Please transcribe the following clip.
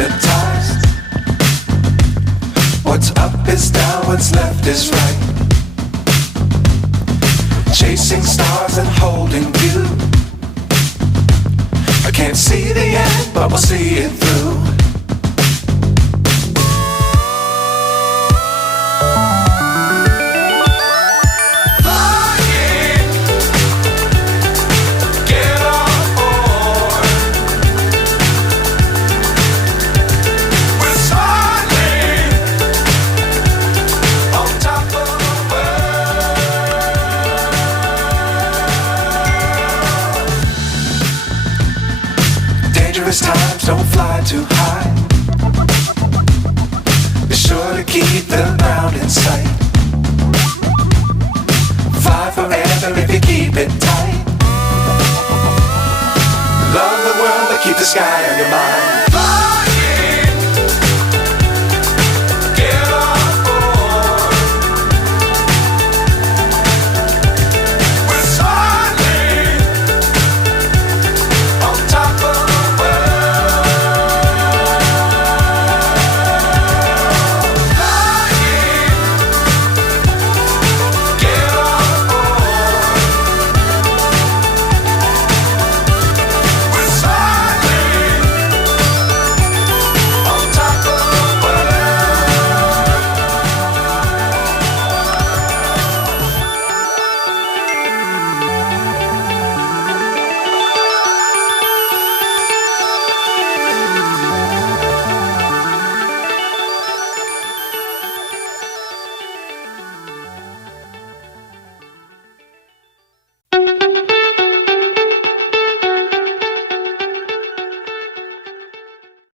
hypnotized. What's up is down, what's left is right. Chasing stars and holding you. I can't see the end, but we'll see it through. Dangerous times, don't fly too high. Be sure to keep the ground in sight. Fly forever if you keep it tight. Love the world, but keep the sky on your mind.